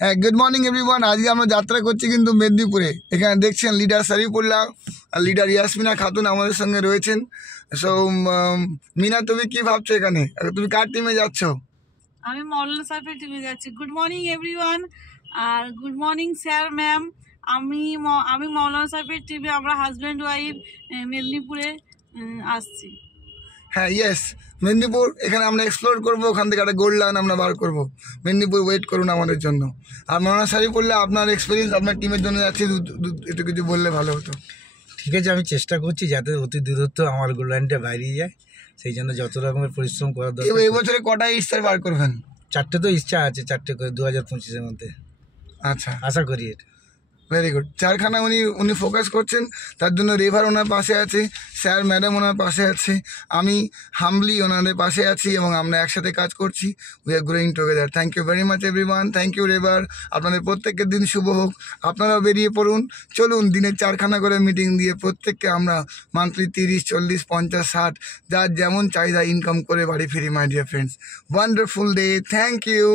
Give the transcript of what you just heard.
হ্যাঁ, good morning everyone. আজকে আমরা যাত্রা করছি কিন্তু মেদিনীপুরে। এখানে দেখছেন লিডার শরীফুল্লাহ আর লিডার ইয়াসমিনা খাতুন আমাদের সঙ্গে রয়েছেন। সো মিনা, তুমি কি ভাবছো এখানে? তুমি কার টিমে যাচ্ছ? আমি মৌলানা সাহেবের টিমে যাচ্ছি। গুড মর্নিং এভরিওয়ান, আর গুড মর্নিং স্যার ম্যাম। আমি মৌলানা সাহেবের টিমে, আমরা হাজব্যান্ড ওয়াইফ মেদিনীপুরে আসছি। হ্যাঁ, ইয়েস, মেদিনীপুর। এখানে আমরা এক্সপ্লোর করবো, ওখান থেকে একটা গোল্ড লাইন আমরা বার করবো। মেদিনীপুর ওয়েট করুন আমাদের জন্য। আর মৌলানা শরীফুল্লাহ, আপনার এক্সপিরিয়েন্স, আপনার টিমের জন্য যাচ্ছি, একটু কিছু বললে ভালো হতো। ঠিক আছে, আমি চেষ্টা করছি যাতে অতি দূরত্ব আমার গোল লাইনটা বাইরে যায়, সেই জন্য যত রকমের পরিশ্রম করার দরকার। এই বছরে কটা ইস্টার বার করবেন? 4টে তো ইচ্ছা আছে, 4টে করে 2025-এর মধ্যে। আচ্ছা, আশা করি এটা। Very good. চারখানা উনি ফোকাস করছেন, তার জন্য রেভার ওনার পাশে আছে, স্যার ম্যাডাম ওনার পাশে আছে, আমি হামলি ওনাদের পাশে আছি এবং আমরা একসাথে কাজ করছি। We are growing together. Thank you very much everyone. Thank you রেভার। আপনাদের প্রত্যেকের দিন শুভ হোক। আপনারাও বেরিয়ে পড়ুন। চলুন, দিনে 4খানা করে মিটিং দিয়ে প্রত্যেককে আমরা মান্থলি 30, 40, 50, 60 যার যেমন চাহিদা ইনকাম করে বাড়ি ফিরি। My dear friends, wonderful day. Thank you.